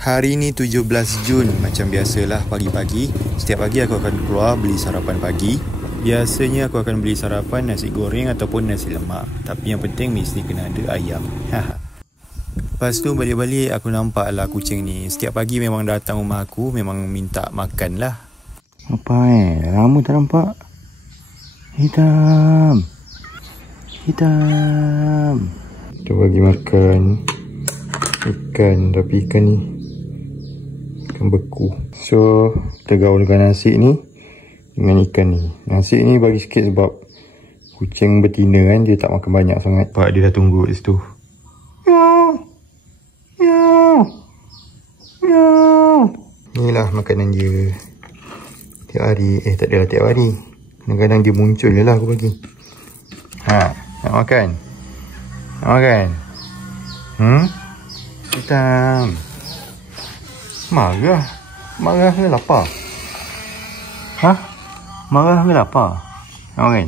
Hari ni 17 Jun, macam biasalah pagi-pagi. Setiap pagi aku akan keluar beli sarapan pagi. Biasanya aku akan beli sarapan nasi goreng ataupun nasi lemak. Tapi yang penting mesti kena ada ayam. Lepas tu balik-balik aku nampak lah kucing ni. Setiap pagi memang datang rumah aku, memang minta makan lah. Apa lama tak nampak. Hitam. Kita bagi makan ikan, tapi ikan ni ikan beku. So kita gaulkan nasi ni dengan ikan ni. Nasi ni bagi sikit sebab kucing betina kan, dia tak makan banyak sangat. Pak dia dah tunggu kat situ. Inilah makanan dia tiap hari. Tak adalah tiap hari, kadang-kadang dia muncul je lah aku bagi. Nak makan? Nak makan? Hitam. Marah? Marah ke lapar? Marah ke lapar? Nak makan?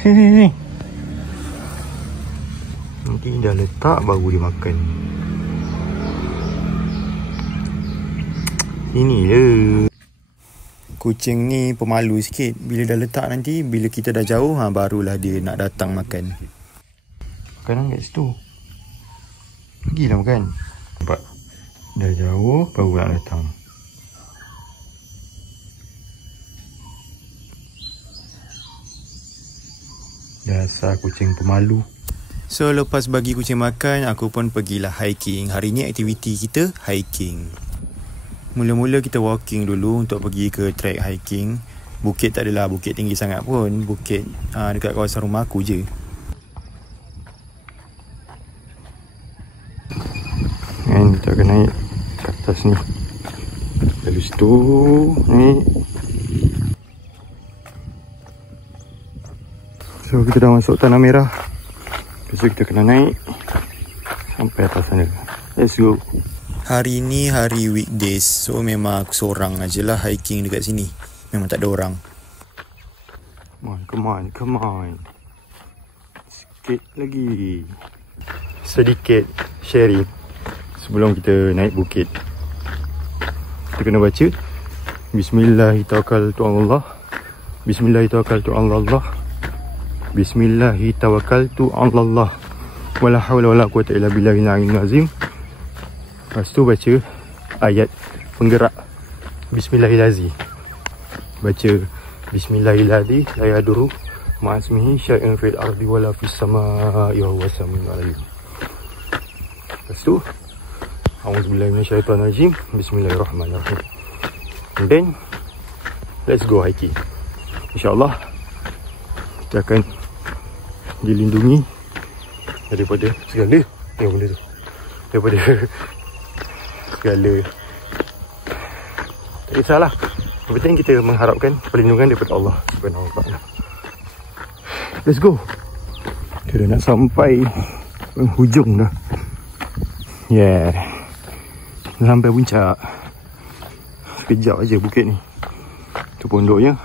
Sini. Nanti dah letak baru dia makan. Sini je. Kucing ni pemalu sikit. Bila dah letak nanti, bila kita dah jauh, barulah dia nak datang makan. Makanan kat situ. Pergilah makan. Nampak? Dah jauh, baru nak datang. Dasar kucing pemalu. So lepas bagi kucing makan, aku pun pergilah hiking. Hari ni aktiviti kita hiking. Mula-mula kita walking dulu untuk pergi ke track hiking. Bukit tak adalah bukit tinggi sangat pun. Bukit dekat kawasan rumah aku je. And kita akan naik ke atas ni. Lalu situ ni. So kita dah masuk tanah merah. So kita kena naik sampai atas sana. Let's go. Hari ni hari weekdays. So memang aku seorang ajalah hiking dekat sini. Memang tak ada orang. Come on. Sikit lagi. Sedikit sharing sebelum kita naik bukit. Kita kena baca Bismillahirrahmanirrahim. Bismillahirrahmanirrahim. Bismillahirrahmanirrahim. Wala hawla wala quwwata illa billahil aliyyil azim. Lepas tu baca ayat penggerak Bismillahirrahmanirrahim. Baca Bismillahirrahmanirrahim. La yadurru ma'asmihi syai'un fil ardi wala fis samaa'i wa huwas samiul alim. Lepas tu A'udzubillahi minasyaitonirrajim. Bismillahirrahmanirrahim. And then let's go hiking. InsyaAllah kita akan dilindungi daripada segala benda tu. Daripada segala, tak kisahlah. Yang penting kita mengharapkan perlindungan daripada Allah Subhanahu Wa Taala. Let's go. Kita dah nak sampai penghujung dah. Yeah. Sampai puncak. Sekejap aja bukit ni. Tu pondoknya.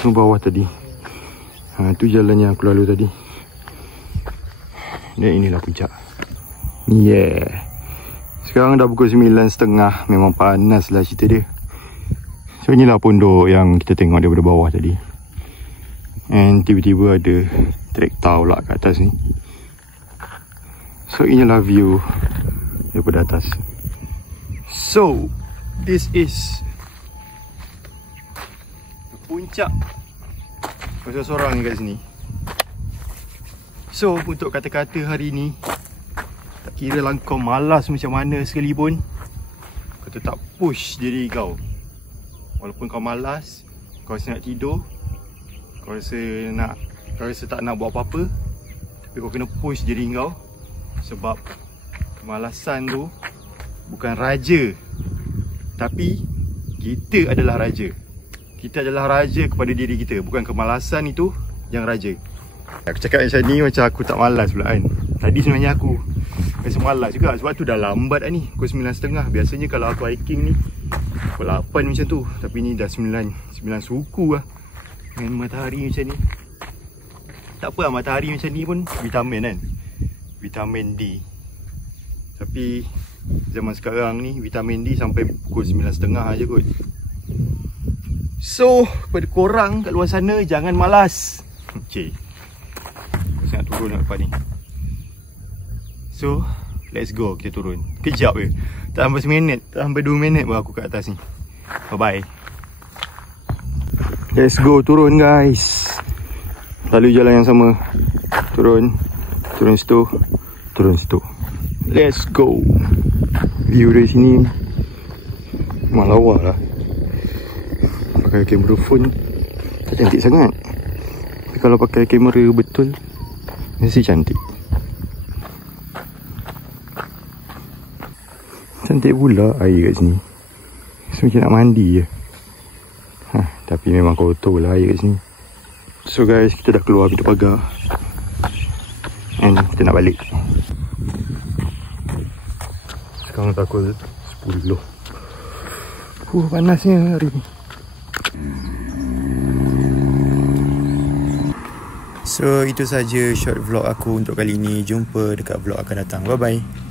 Tu bawah tadi. Tu jalan yang aku lalu tadi. Dan inilah puncak. Yeah. Sekarang dah pukul 9.30. Memang panas lah cerita dia. So inilah pondok yang kita tengok daripada bawah tadi. And tiba-tiba ada trekta pula kat atas ni. So inilah view daripada atas. So this is puncak. Pasal seorang kat sini. So untuk kata-kata hari ni, tak kira lah kau malas macam mana sekalipun, kau tetap push diri kau. Walaupun kau malas, kau rasa nak tidur, kau rasa tak nak buat apa-apa, tapi kau kena push diri kau. Sebab kemalasan tu bukan raja, tapi kita adalah raja. Kita adalah raja kepada diri kita. Bukan kemalasan itu yang raja. Aku cakap macam ni macam aku tak malas pula kan. Tadi sebenarnya aku rasa malas juga. Sebab tu dah lambat dah ni, pukul 9.30. Biasanya kalau aku hiking ni pukul 8 macam tu. Tapi ni dah 9 suku lah. Dengan matahari macam ni. Tak apa lah, matahari macam ni pun vitamin kan. vitamin D. Tapi zaman sekarang ni vitamin D sampai pukul 9.30 je kot. So kepada korang kat luar sana, jangan malas. Okay, saya nak turun nak lepas ni. So let's go, kita turun. Kejap je, tak sampai seminit, tak sampai 2 minit baru aku kat atas ni. Bye bye. Let's go, turun guys. Lalu jalan yang sama. Turun situ, turun situ. Let's go. View dari sini memang lawa lah. Pakai kamera phone tak cantik sangat, tapi kalau pakai kamera betul mesti cantik. Cantik pula air kat sini. Macam nak mandi je. Tapi memang kotor lah air kat sini. So guys, kita dah keluar pintu pagar and kita nak balik. Sekarang takut 10. Panasnya hari ni. So itu saja short vlog aku untuk kali ini. Jumpa dekat vlog akan datang. Bye bye.